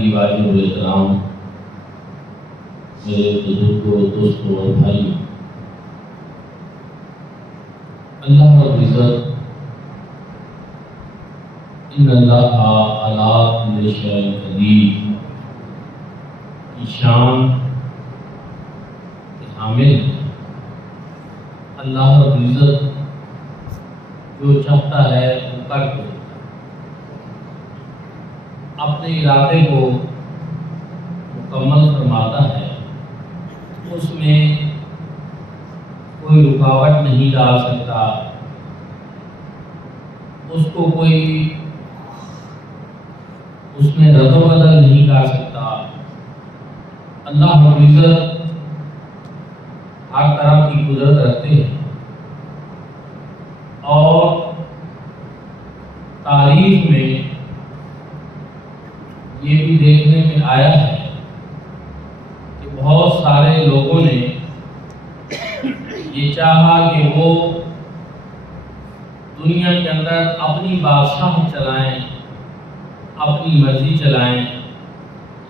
نہایت واجب الاحترام میرے بزرگوں، دوستوں اور بھائیوں، اللہ رب العزت ان اللہ علی کل شیء قدیر کی شان کے حامل ہے۔ اللہ رب العزت جو چاہتا ہے وہ کر کے دیتا ہے، اپنے ارادے کو مکمل فرماتا ہے، اس میں کوئی رکاوٹ نہیں ڈال سکتا، اس کو کوئی اس میں رد و بدل نہیں کر سکتا۔ اللہ رب العزت ہر طرح کی قدرت رکھتے ہیں، اور تاریخ میں یہ بھی دیکھنے میں آیا ہے کہ بہت سارے لوگوں نے یہ چاہا کہ وہ دنیا کے اندر اپنی بادشاہ چلائیں، اپنی مرضی چلائیں،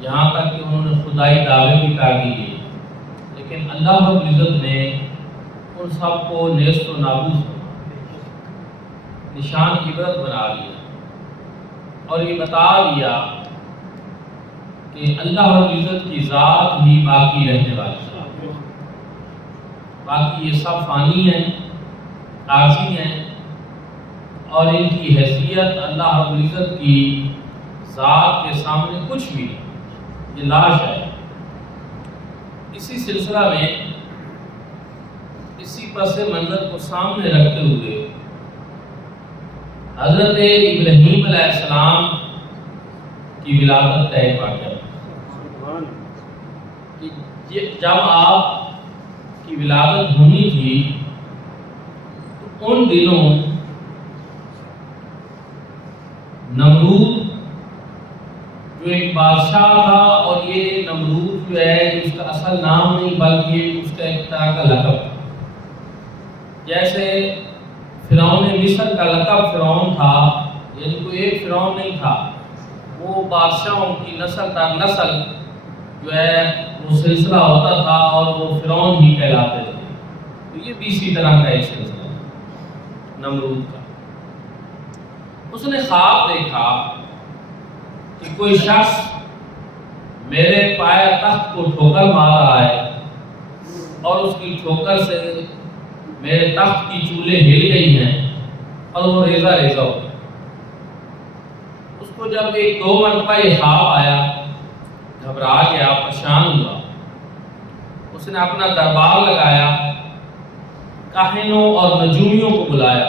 یہاں تک کہ انہوں نے خدائی دعوے بھی کر دیے، لیکن اللہ رب العزت نے ان سب کو نیست و نابود نشان عبرت بنا دیا اور یہ بتا دیا کہ اللہ رب العزت کی ذات ہی باقی رہنے والی ذات ہے، باقی یہ سب فانی ہیں، عارضی ہیں، اور ان کی حیثیت اللہ رب العزت کی ذات کے سامنے کچھ بھی نہیں، یہ لاش ہے۔ اسی سلسلہ میں اسی پس منظر کو سامنے رکھتے ہوئے حضرت ابراہیم علیہ السلام کی ولادت کا ایک واقعہ کہ جب آپ کی ولادت ہونی تھی تو ان دنوں نمرود جو ایک بادشاہ تھا، اور یہ نمرود جو ہے اس کا اصل نام نہیں بلکہ اس کا ایک طرح کا لقب تھا، جیسے فرعون مصر کا لقب فرعون تھا، یعنی کوئی ایک فرعون نہیں تھا، وہ بادشاہوں کی نسل در نسل جو ہے وہ سلسلہ ہوتا تھا اور وہ فرعون ہی کہلاتے تھے۔ تو یہ بھی اسی طرح کا ایک سلسلہ نمرود کا۔ اس نے خواب دیکھا کہ کوئی شخص میرے پائے تخت کو ٹھوکر مار رہا ہے، اور اس کی ٹھوکر سے میرے تخت کی چولیں ہل گئی ہیں اور وہ ریزہ ریزہ ہو گیا۔ اس کو جب ایک دو مرتبہ یہ خواب آیا، گھبرا گیا، پریشان ہوا، اس نے اپنا دربار لگایا، کاہنوں اور نجومیوں کو بلایا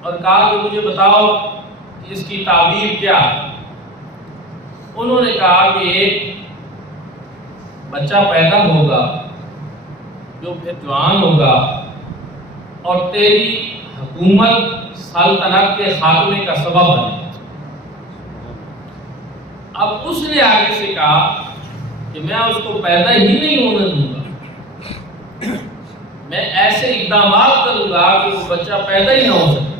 اور کہا کہ مجھے بتاؤ کہ اس کی تعبیر کیا ہے۔ انہوں نے کہا کہ ایک بچہ پیدا ہوگا جو پھر جوان ہوگا اور تیری حکومت سلطنت کے خاتمے کا سبب بنے۔ اب اس نے آگے سے کہا کہ میں اس کو پیدا ہی نہیں ہونے دوں گا، میں ایسے اقدامات کروں گا کہ وہ بچہ پیدا ہی نہ ہو سکے۔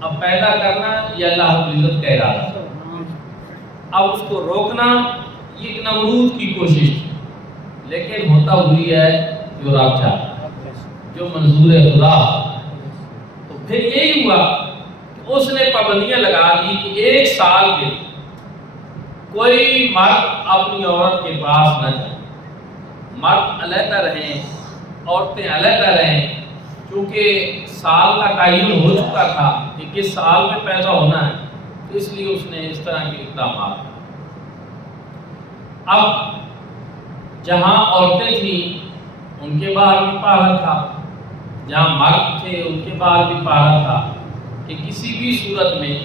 اب پیدا کرنا یہ اللہ رب العزت کا ارادہ ہے، اب اس کو روکنا یہ ایک نمرود کی کوشش تھی، لیکن ہوتا ہوئی ہے جو رب چاہتا ہے، جو منظور خدا۔ تو پھر یہی ہوا کہ اس نے پابندیاں لگا دی کہ 1 سال کے کوئی مرد اپنی عورت کے پاس نہ جائے، مرد علیحدہ رہیں، عورتیں علیحدہ رہیں، کیونکہ سال کا تعین ہو چکا تھا کہ کس سال میں پیدا ہونا ہے، تو اس لیے اس نے اس طرح کے اقدامات۔ اب جہاں عورتیں تھیں ان کے باہر بھی پارہ تھا، جہاں مرد تھے ان کے باہر بھی پارہ تھا کہ کسی بھی صورت میں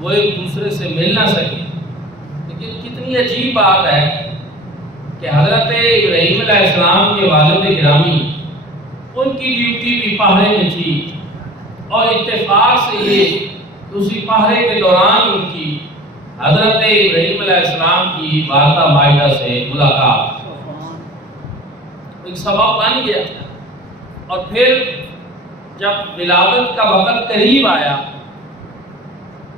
وہ ایک دوسرے سے مل نہ سکے۔ لیکن کتنی عجیب بات ہے کہ حضرت ابراہیم علیہ السلام کے والد گرامی ان کی ڈیوٹی بھی پہرے میں تھی، اور اتفاق سے یہ اسی پہرے کے دوران ان کی حضرت ابراہیم علیہ السلام کی والدہ مائدہ سے ملاقات ایک سبب بن گیا۔ اور پھر جب ولادت کا وقت قریب آیا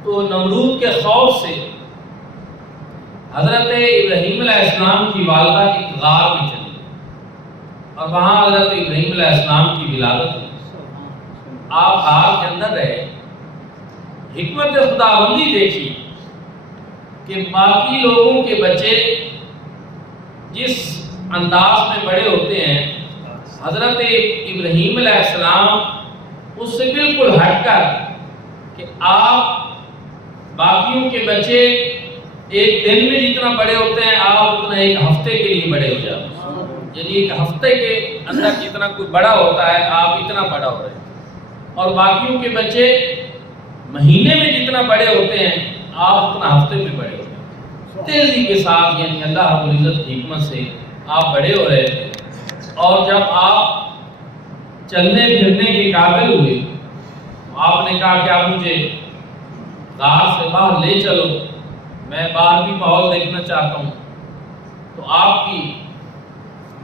تو نمرود کے خوف سے حضرت ابراہیم علیہ السلام کی والدہ ایک غار میں چلی اور وہاں حضرت ابراہیم علیہ السلام کی ولادت ہوئی۔ آپ غار کے اندر رہے، حکمت خداوندی دیکھی کہ باقی لوگوں کے بچے جس انداز میں بڑے ہوتے ہیں، حضرت ابراہیم علیہ السلام اس سے بالکل ہٹ کر کہ آپ باقیوں کے بچے ایک دن میں جتنا بڑے ہوتے ہیں آپ اتنا ایک ہفتے کے لیے بڑے ہو جاتے ہیں، یعنی ایک ہفتے کے اندر جتنا کوئی بڑا ہوتا ہے آپ اتنا بڑا ہو رہے ہیں، اور باقیوں کے بچے مہینے میں جتنا بڑے ہوتے ہیں آپ اتنا ہفتے میں بڑے ہوتے ہیں۔ تیزی کے ساتھ یعنی اللہ رب العزت کی حکمت سے آپ بڑے ہو رہے تھے، اور جب آپ چلنے پھرنے کے قابل ہوئے آپ نے کہا کہ آپ مجھے غار سے باہر لے چلو، میں باہر بھی ماحول دیکھنا چاہتا ہوں۔ تو آپ کی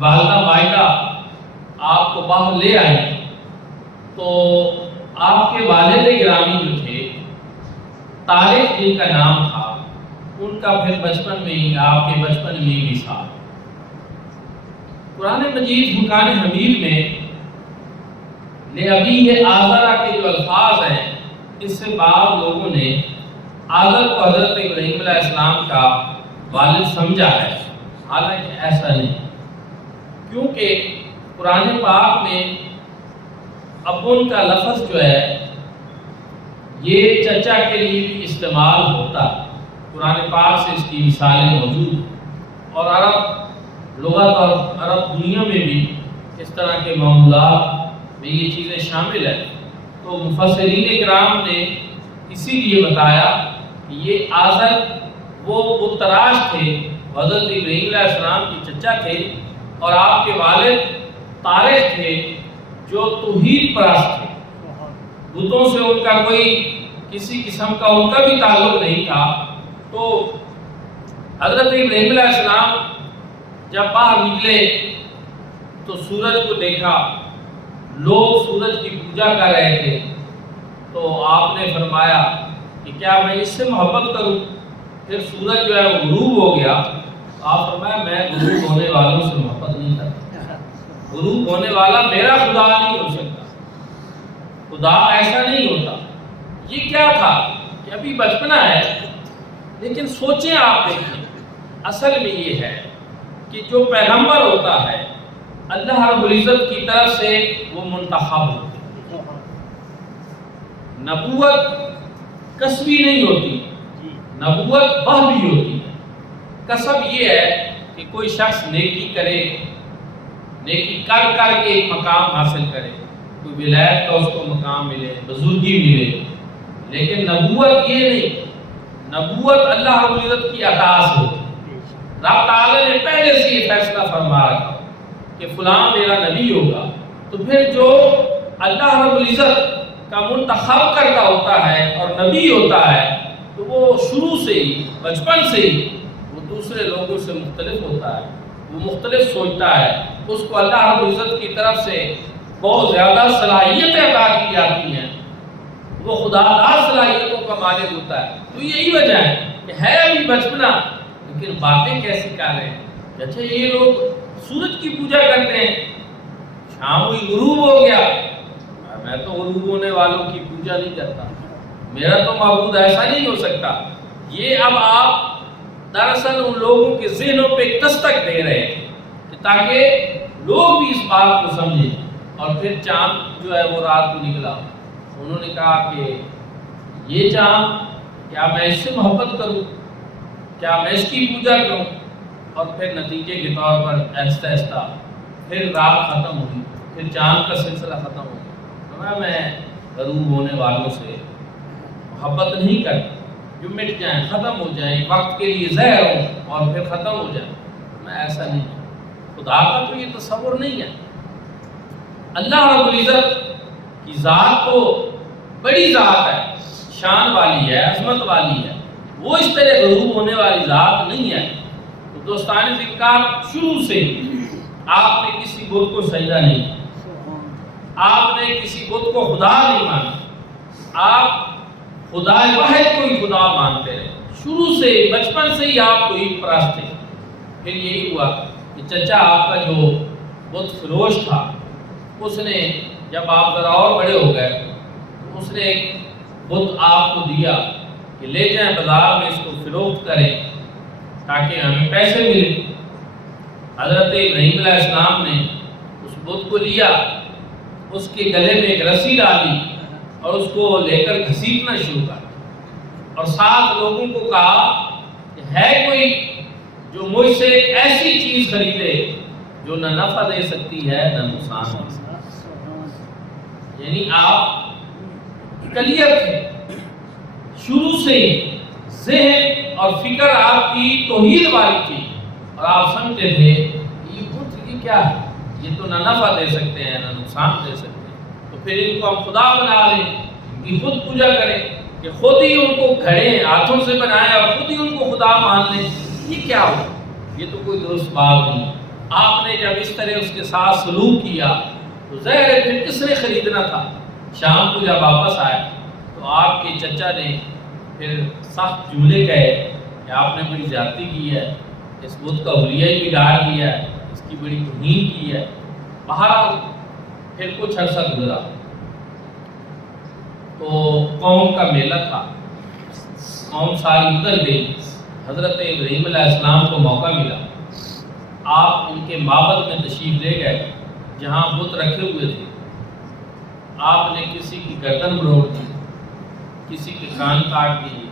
والدہ مائدہ آپ کو باہر لے آئی، تو آپ کے والد گرامی جو تھے طارق جن کا نام تھا، ان کا پھر بچپن میں ہی آپ کے بچپن میں ہی تھا۔ قرآن مجید فرقان حمید میں لِأَبِيهِ آزرا کے جو الفاظ ہیں، اس سے بعض لوگوں نے آزر کو حضرت ابراہیم علیہ السلام کا والد سمجھا ہے، حالانکہ ایسا نہیں، کیونکہ قرآن پاک میں ابن کا لفظ جو ہے یہ چچا کے لیے بھی استعمال ہوتا ہے۔ قرآن پاک سے اس کی مثالیں موجود ہیں، اور عرب لغت اور عرب دنیا میں بھی اس طرح کے معاملات میں یہ چیزیں شامل ہیں۔ تو مفسرین کرام نے اسی لیے بتایا کہ یہ آزر وہ بت تراش تھے، حضرت ابراہیم علیہ السلام کے چچا تھے، اور آپ کے والد طارق تھے جو توحید پرست تھے، بتوں سے ان کا کوئی کسی قسم کا ان کا بھی تعلق نہیں تھا۔ تو حضرت ابراہیم علیہ السلام جب باہر نکلے تو سورج کو دیکھا، لوگ سورج کی پوجا کر رہے تھے، تو آپ نے فرمایا کہ کیا میں اس سے محبت کروں؟ پھر سورج جو ہے وہ غروب ہو گیا، آپ فرمایا میں غروب ہونے والوں سے محبت نہیں کرتا، غروب ہونے والا میرا خدا نہیں ہو سکتا، خدا ایسا نہیں ہوتا۔ یہ کیا تھا کہ ابھی بچپنا ہے، لیکن سوچیں آپ دیکھیں، اصل میں یہ ہے کہ جو پیغمبر ہوتا ہے اللہ رب العزت کی طرف سے وہ منتخب ہوتے ہیں، نبوت کسبی نہیں ہوتی، نبوت وحی ہوتی ہے۔ کسب یہ ہے کہ کوئی شخص نیکی کرے، نیکی کر کر کے ایک مقام حاصل کرے، کوئی ولایت کا اس کو مقام ملے، بزرگی ملے، لیکن نبوت یہ نہیں، نبوت اللہ رب العزت کی عطا سے ہوتی ہے۔ رب تعالی نے پہلے سے یہ فیصلہ فرما رکھا کہ فلاں میرا نبی ہوگا، تو پھر جو اللہ رب العزت کا منتخب کردہ ہوتا ہے اور نبی ہوتا ہے تو وہ شروع سے ہی، بچپن سے ہی وہ دوسرے لوگوں سے مختلف ہوتا ہے، وہ مختلف سوچتا ہے، اس کو اللہ رب العزت کی طرف سے بہت زیادہ صلاحیتیں عطا کی جاتی ہیں، وہ خدا دار صلاحیتوں کا مالک ہوتا ہے۔ تو یہی وجہ ہے کہ ہے ابھی بچپنا، لیکن باتیں کیسی کر رہے ہیں۔ اچھا یہ لوگ سورج کی پوجا کرتے ہیں، شام ہوئی غروب ہو گیا، میں تو غروب ہونے والوں کی پوجا نہیں کرتا، میرا تو معبود ایسا نہیں ہو سکتا۔ یہ اب آپ دراصل ان لوگوں کے ذہنوں پہ ایک دستک دے رہے ہیں کہ تاکہ لوگ بھی اس بات کو سمجھیں۔ اور پھر چاند جو ہے وہ رات کو نکلا، انہوں نے کہا کہ یہ چاند کیا میں اس سے محبت کروں، کیا میں اس کی پوجا کروں؟ اور پھر نتیجے کے طور پر آہستہ آہستہ پھر رات ختم ہوئی، پھر چاند کا سلسلہ ختم ہو گیا۔ میں غروب ہونے والوں سے محبت نہیں کرتا، جو مٹ جائیں، ختم ہو جائیں، وقت کے لیے زہر ہوں اور پھر ختم ہو جائیں، میں ایسا نہیں ہوں۔ خدا کا تو یہ تصور نہیں ہے۔ اللہ رب العزت کی ذات تو بڑی ذات ہے، شان والی ہے، عظمت والی ہے، وہ اس طرح غروب ہونے والی ذات نہیں ہے۔ تو دوستان ذکر شروع سے آپ نے کسی بت کو سجدہ نہیں کیا، آپ نے کسی بت کو خدا نہیں مانا، آپ خدا واحد کو ہی خدا مانتے رہے شروع سے بچپن سے ہی آپ کو عید پرست تھے۔ پھر یہی ہوا کہ چچا آپ کا جو بت فروش تھا، اس نے جب آپ ذرا اور بڑے ہو گئے تو اس نے ایک بت آپ کو دیا کہ لے جائیں بازار میں اس کو فروخت کریں تاکہ ہمیں پیسے ملیں۔ حضرت ابراہیم علیہ السلام نے اس بت کو لیا، اس کے گلے میں ایک رسی ڈالی اور اس کو لے کر گھسیٹنا شروع کر، اور ساتھ لوگوں کو کہا کہ ہے کوئی جو مجھ سے ایسی چیز خریدے جو نہ نفع دے سکتی ہے نہ نقصان دے سکتی ہے۔ یعنی آپ کلیئر تھے شروع سے ہی، ذہن اور فکر آپ کی توحید والی تھی، اور آپ سمجھتے تھے کہ یہ بت یہ کیا ہے، یہ تو نہ نفع دے سکتے ہیں نہ نقصان دے سکتے ہیں، تو پھر ان کو ہم خدا بنا لیں، ان کی خود پوجا کریں، کہ خود ہی ان کو گھڑیں ہاتھوں سے بنائیں اور خود ہی ان کو خدا مان لیں۔ یہ کیا ہو؟ یہ تو کوئی درست بات نہیں۔ آپ نے جب اس طرح اس کے ساتھ سلوک کیا تو ظاہر ہے پھر کس نے خریدنا تھا۔ شام کو جب واپس آئے تو آپ کے چچا نے پھر سخت جملے کہے کہ آپ نے بڑی زیادتی کی ہے، اس بت کا حلیہ ہی بگاڑ دیا ہے، اس کی بڑی توہین کی ہے۔ بہرحال پھر کچھ عرصہ گزرا تو قوم کا میلہ تھا، قوم ساری اتر گئی۔ حضرت ابراہیم علیہ السلام کو موقع ملا، آپ ان کے معبد میں تشریف لے گئے جہاں بت رکھے ہوئے تھے۔ آپ نے کسی کی گردن مروڑ دی، کسی کے کان کاٹ دیے،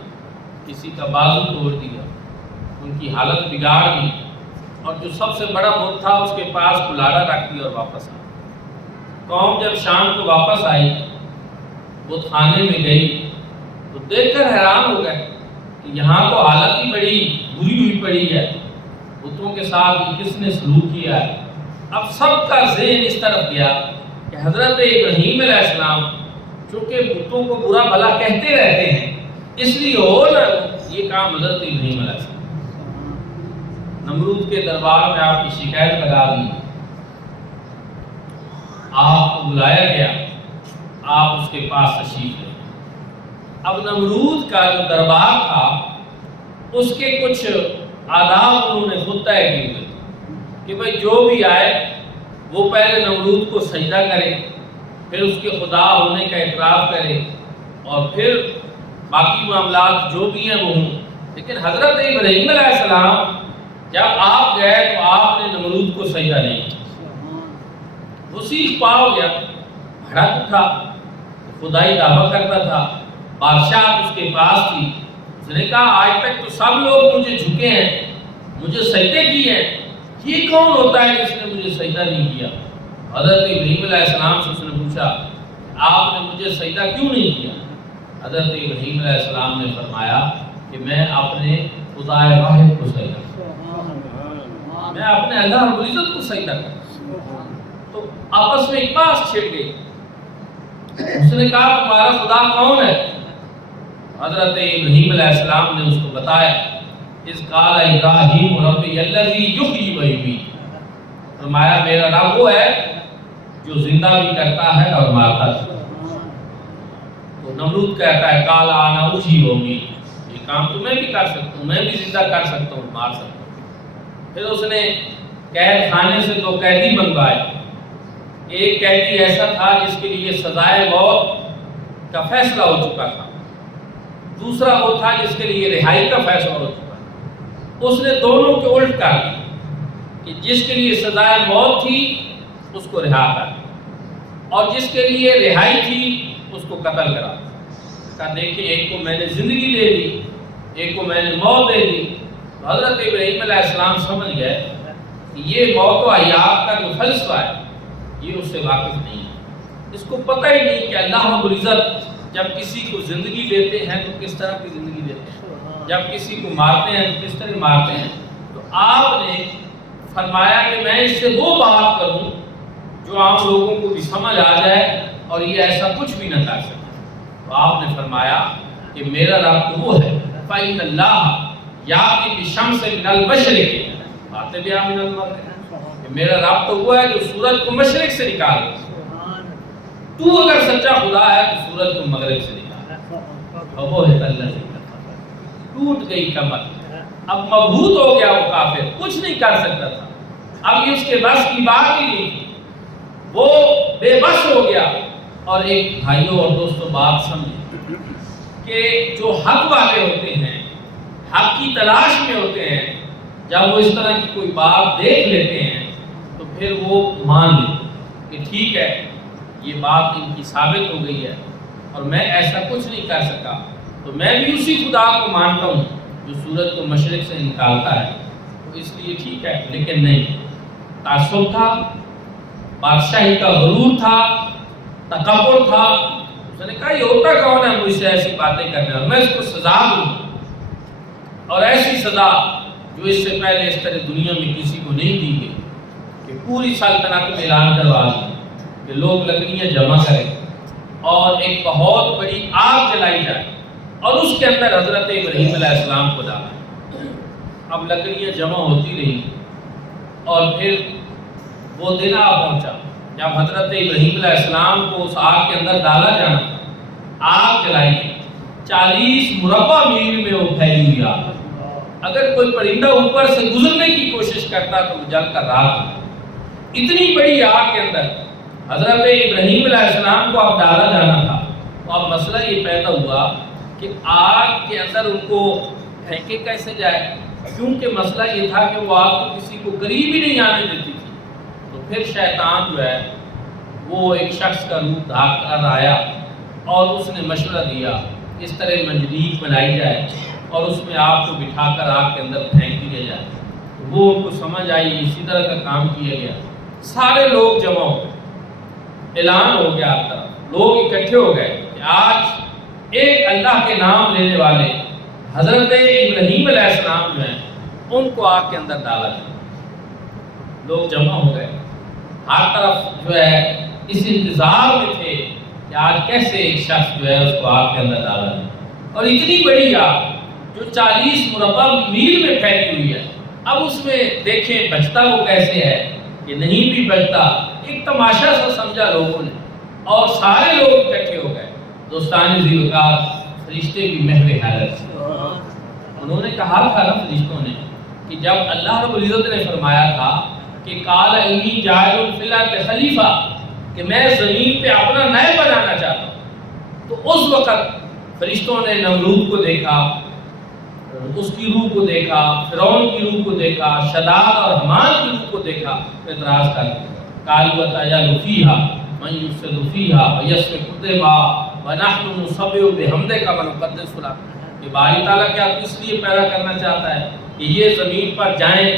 کسی کا بازو توڑ دیا، ان کی حالت بگاڑ دی، اور جو سب سے بڑا بت تھا اس کے پاس کلاڑا رکھ دیا اور واپس آ۔ قوم جب شام کو واپس آئی، بت خانے میں گئی تو دیکھ کر حیران ہو گئے کہ یہاں تو حالت ہی بڑی بری ہوئی پڑی ہے، بتوں کے ساتھ کس نے سلوک کیا ہے۔ اب سب کا ذہن اس طرف گیا کہ حضرت ابراہیم علیہ السلام چونکہ بتوں کو برا بھلا کہتے رہتے ہیں، اس لیے ہو نہ یہ کام حضرت ابراہیم علیہ السلام۔ نمرود کے دربار میں آپ کی شکایت لگا دی، آپ کو بلایا گیا، آپ اس کے پاس تشریف لے۔ اب نمرود کا جو دربار تھا اس کے کچھ آداب انہوں نے خود طے کیے ہوئے تھے کہ بھئی جو بھی آئے وہ پہلے نمرود کو سجدہ کرے، پھر اس کے خدا ہونے کا اعتراف کرے، اور پھر باقی معاملات جو بھی ہیں وہ ہوں۔ لیکن حضرت ابراہیم علیہ السلام جب آپ گئے تو آپ نے نمرود کو سجدہ نہیں کیا۔ وہ سیخ پا ہو گیا، بھڑک اٹھا، خدائی دعویٰ کرتا تھا، بادشاہ اس کے پاس تھی، اس نے کہا آج تک تو سب لوگ مجھے جھکے ہیں، مجھے سجدے کیے ہیں، یہ کون ہوتا ہے جس نے مجھے سجدہ نہیں کیا؟ حضرت ابراہیم علیہ السلام سے اس نے پوچھا آپ نے مجھے سجدہ کیوں نہیں کیا؟ حضرت ابراہیم علیہ السلام نے فرمایا کہ میں اپنے خدا واحد کو سجدہ کرتا، میں اپنے اللہ رب العزت کو سجدہ کرتا۔ تو آپس میں ایک بات چھڑ گئی، اس نے کہا تمہارا خدا کون ہے؟ حضرت ابراہیم علیہ السلام نے اس کو بتایا، اس قال ابراہیم ربی الذی یحیی و یمیت، فرمایا میرا رب وہ ہے جو زندہ بھی کرتا ہے اور مارتا ہے۔ تو نمرود کہتا ہے قال انا احیی و امیت، یہ کام تو میں بھی کر سکتا ہوں، میں بھی زندہ کر سکتا ہوں، مار سکتا ہوں۔ پھر اس نے قید خانے سے 2 قیدی منگوائے، ایک قیدی ایسا تھا جس کے لیے سزائے موت کا فیصلہ ہو چکا تھا، دوسرا وہ تھا جس کے لیے رہائی کا فیصلہ ہو چکا تھا۔ اس نے دونوں کے الٹ کر دی کہ جس کے لیے سزائے موت تھی اس کو رہا کر، اور جس کے لیے رہائی تھی اس کو قتل کرا۔ کہا دیکھیں ایک کو میں نے زندگی دے دی، ایک کو میں نے موت دے دی۔ تو حضرت ابراہیم علیہ السلام سمجھ گئے کہ یہ موت و حیات کا جو فلسفہ ہے یہ اس سے واقف نہیں ہے، اس کو پتہ ہی نہیں کہ اللہ رب العزت جب کسی کو زندگی دیتے ہیں تو کس طرح کی زندگی دیتے ہیں، جب کسی کو مارتے ہیں تو کس طرح مارتے ہیں۔ تو آپ نے فرمایا کہ میں اس سے وہ بات کروں جو عام لوگوں کو بھی سمجھ آ جائے اور یہ ایسا کچھ بھی نہ کر سکے۔ تو آپ نے فرمایا کہ میرا رب تو وہ ہے فَإِنَّ اللَّهَ يَأْتِي بِالشَّمْسِ مِنَ الْمَشْرِقِ فَأْتِ بِهَا مِنَ الْمَغْرِبِ، کہ میرا رب تو وہ ہے جو سورج کو مشرق سے نکالے، تو اگر سچا خدا ہے تو سورج کو مغرب سے نکالے، اور وہ ہے اللہ سے۔ ٹوٹ گئی کمر، اب مبہوت ہو گیا وہ کافر، کچھ نہیں کر سکتا تھا، اب یہ اس کے بس کی بات ہی نہیں تھی، وہ بے بس ہو گیا۔ اور ایک بھائیوں اور دوستوں بات سمجھیں کہ جو حق والے ہوتے ہیں، حق کی تلاش میں ہوتے ہیں، جب وہ اس طرح کی کوئی بات دیکھ لیتے ہیں تو پھر وہ مان لیتے کہ ٹھیک ہے یہ بات ان کی ثابت ہو گئی ہے اور میں ایسا کچھ نہیں کر سکا، تو میں بھی اسی خدا کو مانتا ہوں جو سورج کو مشرق سے نکالتا ہے، تو اس لیے ٹھیک ہے۔ لیکن نہیں، تعصب تھا، بادشاہی کا غرور تھا، تکبر تھا، اس نے کہا یہ ہوتا کون ہے مجھ سے ایسی باتیں کرنے، اور میں اس کو سزا دوں، اور ایسی سزا جو اس سے پہلے اس طرح دنیا میں کسی کو نہیں دی گئی کہ پوری سلطنت میں اعلان کروا دیا کہ لوگ لکڑیاں جمع کریں اور ایک بہت بڑی آگ جلائی جائے اور اس کے اندر حضرت ابراہیم علیہ السلام کو ڈالا۔ اب لکڑیاں جمع ہوتی رہی اور پھر وہ دن آ پہنچا جب حضرت ابراہیم علیہ السلام کو اس آگ کے اندر ڈالا جانا تھا۔ آگ جلائی گئی، 40 مربع میل میں وہ پھیلی ہوئی آگ، اگر کوئی پرندہ اوپر سے گزرنے کی کوشش کرتا تو وہ جل کر راکھ ہوتا۔ اتنی بڑی آگ کے اندر حضرت ابراہیم علیہ السلام کو اب ڈالا جانا تھا، تو اب مسئلہ یہ پیدا ہوا کہ آگ کے اندر ان کو پھینکے کیسے جائے، کیونکہ مسئلہ یہ تھا کہ وہ آگ تو کسی کو قریب ہی نہیں آنے دیتی تھی۔ تو پھر شیطان جو ہے وہ ایک شخص کا روپ دھار کر آیا اور اس نے مشورہ دیا اس طرح منجنیق بنائی جائے اور اس میں آپ کو بٹھا کر آگ کے اندر پھینک دیا جائے۔ تو وہ ان کو سمجھ آئی، اسی طرح کا کام کیا گیا، سارے لوگ جمع ہو گئے، اعلان ہو گیا، ہر طرف لوگ اکٹھے ہو گئے کہ آج ایک اللہ کے نام لینے والے حضرت ابراہیم علیہ السلام جو ہیں ان کو آگ کے اندر ڈالا جائے۔ لوگ جمع ہو گئے، ہر طرف جو ہے اس انتظار میں تھے کہ آج کیسے ایک شخص جو ہے اس کو آگ کے اندر ڈالا جائے، اور اتنی بڑی آگ جو 40 مربع میل میں پھیلی ہوئی ہے، اب اس میں دیکھیں بچتا وہ کیسے ہے کہ نہیں بھی بچتا، ایک تماشا سا سمجھا لوگوں نے اور سارے لوگ اکٹھے ہو گئے۔ دوستان ذیوقار فرشتے بھی محو حیرت سے، انہوں نے کہا تھا نا فرشتوں نے کہ جب اللہ رب العزت نے فرمایا تھا کہ قال انی جاعل فی الارض خلیفہ، کہ میں زمین پہ اپنا نائب بنانا چاہتا ہوں، تو اس وقت فرشتوں نے نمرود کو دیکھا، اس کی روح کو دیکھا، فرعون کی روح کو دیکھا، شداد اور حمان کی روح کو دیکھا، اعتراض کر قالوا تجعل فیہا من یفسد فیہا ویسفک الدماء ونحن نسبح بحمدک ونقدس لک، کہ باری تعالیٰ کیا اس لیے پیدا کرنا چاہتا ہے کہ یہ زمین پر جائیں،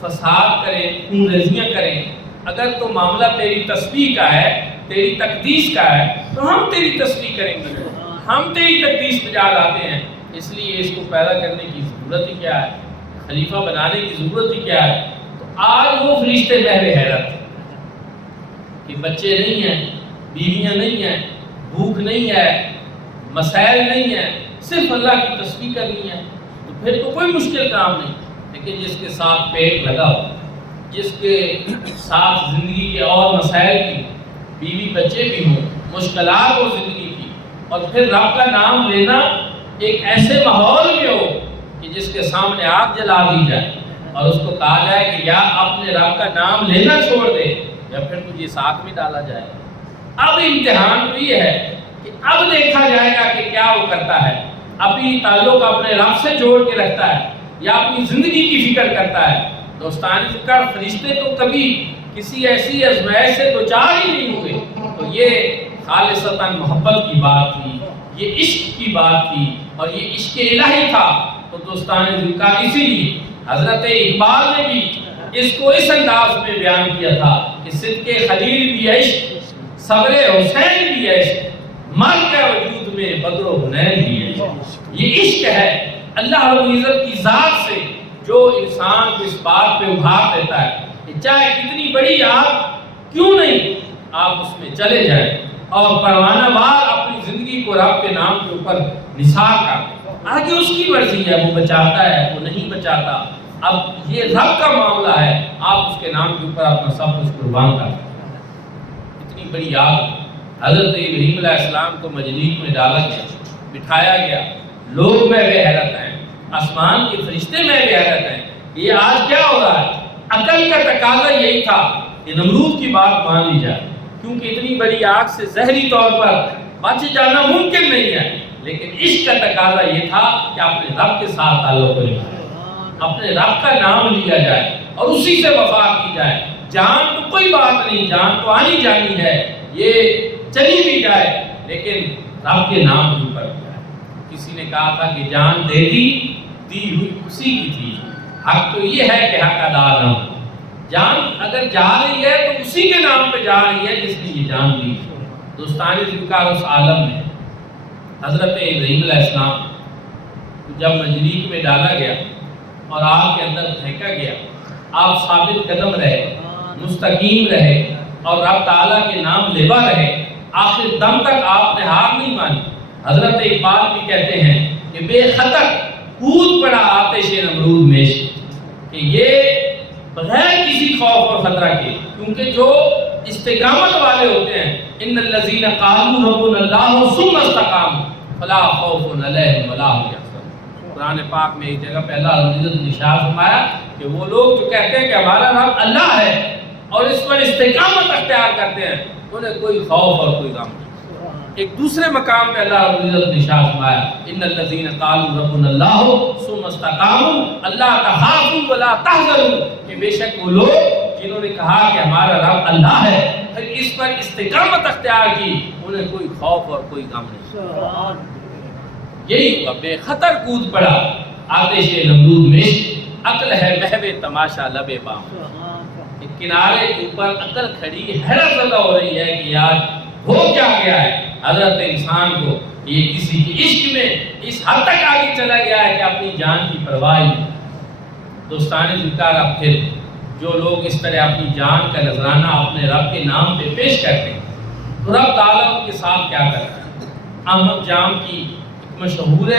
فساد کریں، خون ریزیاں کریں؟ اگر تو معاملہ تیری تسبیح کا ہے، تیری تقدیس کا ہے، تو ہم تیری تسبیح کریں گے، ہم تیری تقدیس پہ جا لاتے ہیں، اس لیے اس کو پیدا کرنے کی ضرورت ہی کیا ہے، خلیفہ بنانے کی ضرورت ہی کیا ہے؟ تو آج وہ فرشتے محو حیرت کہ بچے نہیں ہیں، بیویاں نہیں ہیں، بھوک نہیں ہے، مسائل نہیں ہیں، صرف اللہ کی تسبیح کرنی ہے، تو پھر تو کوئی مشکل کام نہیں۔ لیکن جس کے ساتھ پیٹ لگا ہو، جس کے ساتھ زندگی کے اور مسائل کی، بیوی بچے بھی ہوں، مشکلات ہو زندگی کی، اور پھر رب کا نام لینا ایک ایسے ماحول میں ہو کہ جس کے سامنے آگ جلا دی جائے اور اس کو کہا جائے کہ یا اپنے رب کا نام لینا چھوڑ دے یا پھر تجھے ساتھ میں ڈالا جائے۔ اب امتحان تو یہ ہے کہ اب دیکھا جائے گا کہ کیا وہ کرتا ہے، اپنی تعلق اپنے رب سے جوڑ کے رکھتا ہے یا اپنی زندگی کی فکر کرتا ہے۔ دوستان ذکر فرشتے تو کبھی کسی ایسی آزمائش سے دوچار ہی نہیں ہوئے، تو یہ خالصتاً محبت کی بات تھی، یہ عشق کی بات تھی اور یہ عشق الہی تھا۔ تو دوستان ذکر اسی لیے حضرت اقبال نے بھی اس کو اس انداز میں بیان کیا تھا کہ صدق خلیل بھی عشق، صبر حسین بھی عشق، مر کے وجود میں بدر و حنین بھی عشق۔ یہ عشق ہے اللہ رب العزت کی ذات سے جو انسان کو اس بات پہ ابھار دیتا ہے کہ چاہے کتنی بڑی آگ کیوں نہیں، آپ اس میں چلے جائیں اور پروانہ وار اپنی زندگی کو رب کے نام کے اوپر نثار کر دیں۔ آگے اس کی مرضی ہے، وہ بچاتا ہے، وہ نہیں بچاتا، اب یہ رب کا معاملہ ہے، آپ اس کے نام کے اوپر اپنا سب کچھ قربان کر دیں۔ اتنی بڑی آگ، حضرت ابراہیم علیہ السلام کو مجنیق میں ڈالا گیا، بٹھایا گیا، لوگ میں حیرت ہیں، آسمان کے فرشتے میں بھی حیرت ہیں کہ یہ آج کیا ہو رہا ہے۔ عقل کا تقاضا یہی تھا کہ نمرود کی بات مان لی جائے، کیونکہ اتنی بڑی آگ سے ظاہری طور پر بچ جانا ممکن نہیں ہے، لیکن عشق کا تقاضا یہ تھا کہ اپنے رب کے ساتھ تعلق کریں، اپنے رب کا نام لیا جائے اور اسی سے وفا کی جائے۔ جان تو کوئی بات نہیں، جان تو آنی جانی ہے، یہ چلی بھی جائے، لیکن رب کے نام کے اوپر جائے۔ کسی نے کہا تھا کہ جان دی ہوئی اسی کی تھی، حق تو یہ ہے کہ حق ادا نہ ہو۔ جان اگر جا رہی ہے تو اسی کے نام پہ جا رہی ہے جس نے یہ جان دی۔ دوستان ذوالفقار اس عالم میں حضرت ابراہیم علیہ السلام جب مجریک میں ڈالا گیا اور آگ کے اندر پھینکا گیا، آپ ثابت قدم رہے، مستقیم رہے اور رب تعالیٰ کے نام لیوا رہے، آخر دم تک آپ نے ہار نہیں مانی۔ حضرت اقبال بھی کہتے ہیں کہ بے خطر کود پڑا آتش نمرود میں، کہ یہ بغیر کسی خوف اور خطرہ کے، کیونکہ جو استقامت والے ہوتے ہیں، ان الذین قالوا ربنا اللہ ثم استقاموا فلا خوف علیہم ولا هم یحزنون۔ قرآن پاک میں ایک جگہ پہ اللہ رب العزت نے ارشاد فرمایا کہ وہ لوگ جو کہتے ہیں کہ ہمارا رب اللہ ہے اور اس پر استقامت اختیار کرتے ہیں، انہیں کوئی خوف اور کوئی غم نہیں۔ ایک دوسرے مقام پہ اللہ رب العزت نے ارشاد فرمایا ان الذین قالوا ربنا اللہ ثم استقاموا الا تخافوا ولا تحزنوا، کہ بے شک وہ لوگ جنہوں نے کہا کہ ہمارا رب اللہ ہے، پھر اس پر استقامت اختیار کی، انہیں کوئی خوف اور کوئی غم نہیں۔ یہی ہوا، بے خطر کود پڑا آتش نمرود میں، عقل ہے محو تماشا لب بام۔ کنارے کے اوپر عقل کھڑی حیرت زدہ ہو رہی ہے کہ یار ہو کیا گیا ہے حضرت انسان کو، یہ کسی کے عشق میں اس حد تک آگے چلا گیا ہے کہ اپنی جان کی پرواہ نہیں۔ دوستان ذوالفقار، اب پھر جو لوگ اس طرح اپنی جان کا نذرانہ اپنے رب کے نام پہ پیش کرتے ہیں تو رب تعالیٰ ان کے ساتھ کیا کرتا ہے۔ احمد جام کی ایک مشہور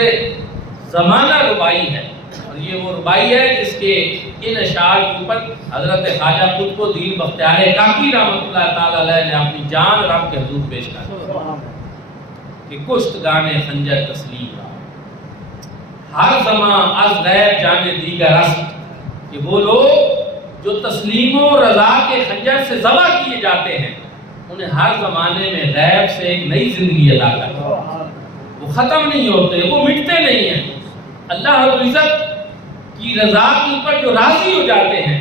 زمانہ ربائی ہے، اور یہ وہ ربائی ہے جس کے ان اشعار کے اوپر حضرت خواجہ قطب الدین بختیار کاکی رحمۃ اللہ تعالیٰ علیہ نے اپنی جان رب کے حضور پیش کر کہ کشت گانے خنجر تسلیم را ہر زمان از غیب جانے دیگر است، کہ وہ لوگ جو تسلیم و رضا کے خنجر سے ذبح کیے جاتے ہیں انہیں ہر زمانے میں غیب سے ایک نئی زندگی عطا کرتا ہے، وہ ختم نہیں ہوتے، وہ مٹتے نہیں ہیں۔ اللہ رب العزت کی رضا کے اوپر جو راضی ہو جاتے ہیں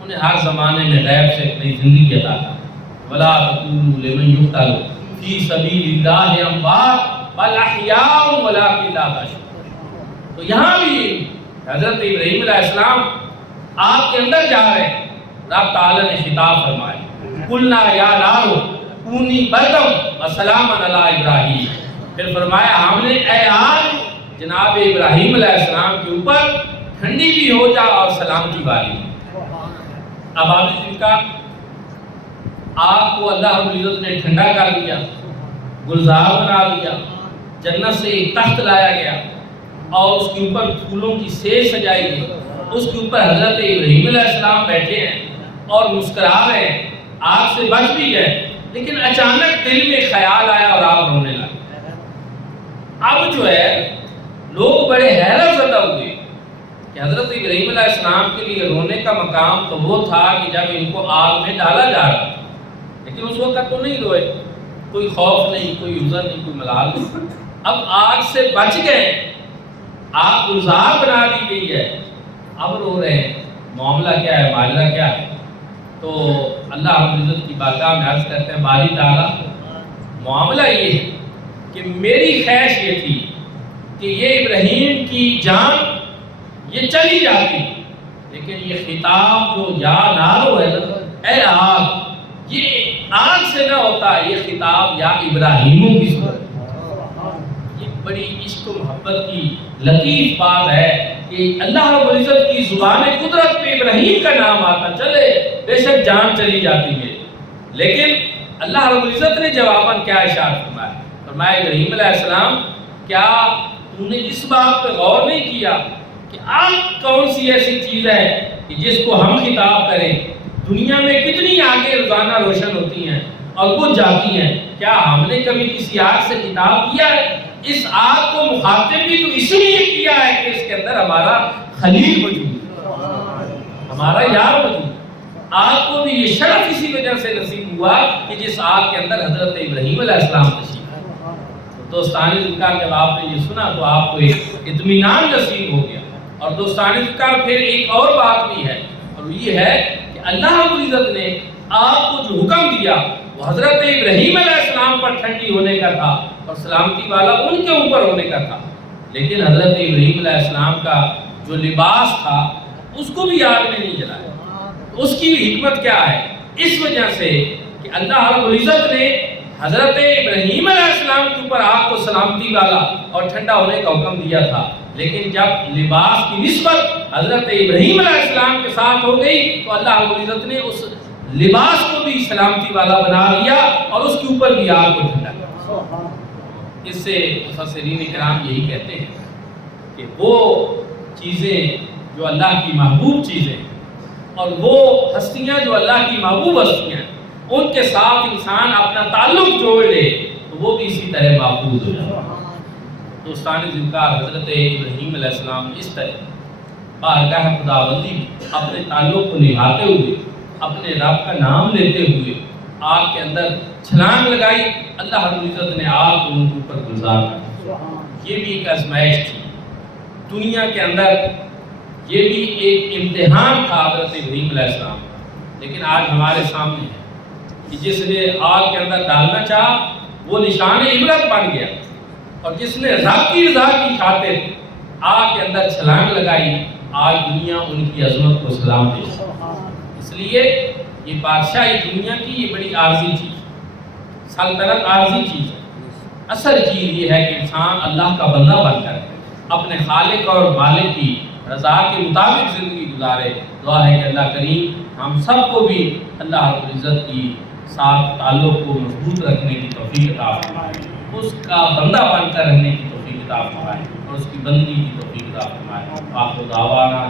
انہیں ہر زمانے میں غیب سے ایک نئی زندگی عطا کرتا ہے۔ ولا تقولوا لمن يقتل فی سبیل اللہ اموات بل احیاء ولکن لا تشعرون۔ تو یہاں بھی حضرت ابراہیم علیہ السلام آپ کے اندر جا رہے ہیں، رب تعالیٰ نے خطاب فرمایا قلنا یا نار کونی بردم وسلاما علی ابراہیم، پھر فرمایا ہم نے اے آگ جناب ابراہیم علیہ السلام کے اوپر ٹھنڈی بھی ہو جا اور سلامتی والی۔ اب آپ نے کا آگ کو اللہ رب العزت نے ٹھنڈا کر دیا، گلزار بنا دیا، جنت سے ایک تخت لایا گیا اور اس کے اوپر پھولوں کی سیج سجائی گئی، اس کے اوپر حضرت ابراہیم علیہ السلام بیٹھے ہیں اور مسکرا رہے ہیں، آگ سے بچ بھی گئے، لیکن اچانک دل میں خیال آیا اور آپ رونے لگے۔ اب جو ہے لوگ بڑے حیرت زدہ ہوئے کہ حضرت ابراہیم علیہ السلام کے لیے رونے کا مقام تو وہ تھا کہ جب ان کو آگ میں ڈالا جا رہا تھا، لیکن اس وقت تو نہیں روئے، کوئی خوف نہیں، کوئی عذر نہیں، کوئی ملال نہیں۔ اب آگ سے بچ گئے، آگ گلزار بنا دی گئی ہے، اب رو رہے ہیں، معاملہ کیا ہے، ماجرا کیا ہے؟ تو اللہ رب العزت کی بارگاہ میں عرض کرتے ہیں باری تعالیٰ معاملہ یہ ہے کہ میری خواہش یہ تھی کہ یہ ابراہیم کی جان یہ چلی جاتی، لیکن یہ خطاب جو یا نارو ہے نا، اے آگ، یہ آگ سے نہ ہوتا، یہ خطاب یا ابراہیموں کی صورت۔ یہ بڑی عشق و محبت کی لطیف بات ہے کہ اللہ رب العزت کی زبان قدرت پہ ابراہیم کا نام آتا، چلے بے شک جان چلی جاتی ہے، لیکن اللہ رب العزت نے جواباً کیا ارشاد فرمایا؟ فرمایا ابراہیم علیہ السلام کیا تم نے اس بات پہ غور نہیں کیا کہ آگ کون سی ایسی چیز ہے کہ جس کو ہم خطاب کریں؟ دنیا میں کتنی آگیں روزانہ روشن ہوتی ہیں اور بجھ جاتی ہیں، کیا ہم نے کبھی کسی آگ سے خطاب کیا ہے؟ اس آگ کو مخاطب بھی تو اس لیے کیا ہے کہ اس کے اندر ہمارا خلیل موجود ہے، ہمارا یار موجود ہے۔ آگ کو بھی یہ شرف اسی وجہ سے نصیب ہوا کہ جس آگ کے اندر حضرت ابراہیم علیہ السلام تشریف ہے۔ دوستان ذکر جب آپ نے یہ سنا تو آپ کو ایک اطمینان نصیب ہو گیا۔ اور دوستان ذکر پھر ایک اور بات بھی ہے، اور یہ ہے کہ اللہ رب العزت نے آپ کو جو حکم دیا وہ حضرت ابراہیم علیہ السلام پر ٹھنڈی ہونے کا تھا اور سلامتی والا ان کے اوپر ہونے کا تھا، لیکن حضرت ابراہیم علیہ السلام کا جو لباس تھا اس کو بھی آگ نے نہیں جلایا۔ اس کی بھی حکمت کیا ہے؟ اس وجہ سے کہ اللہ رب العزت نے حضرت ابراہیم علیہ السلام کے اوپر آگ کو سلامتی والا اور ٹھنڈا ہونے کا حکم دیا تھا، لیکن جب لباس کی نسبت حضرت ابراہیم علیہ السلام کے ساتھ ہو گئی تو اللہ رب العزت نے اس لباس کو بھی سلامتی والا بنا دیا اور اس کے اوپر بھی آگ کو ٹھنڈا کیا۔ اس سے مفسرین کرام یہی کہتے ہیں کہ وہ چیزیں جو اللہ کی محبوب چیزیں اور وہ ہستیاں جو اللہ کی محبوب ہستیاں ہیں ان کے ساتھ انسان اپنا تعلق جوڑ لے تو وہ بھی اسی طرح محفوظ ہو جائے۔ دوستان ذکر حضرت ابراہیم علیہ السلام نے اس طرح بارگاہ خداوندی اپنے تعلق کو نبھاتے ہوئے اپنے رب کا نام لیتے ہوئے آگ کے اندر چھلانگ لگائی۔ اللہ رب العزت نے آگ کو ان کے اوپر گلزار کر، یہ بھی ایک آزمائش تھی دنیا کے اندر، یہ بھی ایک امتحان تھا حضرت ابراہیم علیہ السلام کا، لیکن آج ہمارے سامنے ہے کہ جس نے آگ کے اندر ڈالنا چاہا وہ نشان عبرت بن گیا، اور جس نے رب کی رضا کی خاطر آگ کے اندر چھلانگ لگائی آج دنیا ان کی عظمت کو سلام دے۔ اس لیے یہ بادشاہی دنیا کی یہ بڑی عارضی چیز، سلطنت عارضی چیز ہے۔ اصل چیز یہ ہے کہ انسان اللہ کا بندہ بن کر اپنے خالق اور مالک کی رضا کے مطابق زندگی گزارے۔ دعا ہے کہ اللہ کریم ہم سب کو بھی اللہ رب العزت کی ساتھ تعلق کو مضبوط رکھنے کی توفیق عطا فرمائے، اس کا بندہ بن کر رہنے کی توفیق عطا فرمائے اور اس کی بندگی کی توفیق عطا فرمائے۔ آخر دعوانا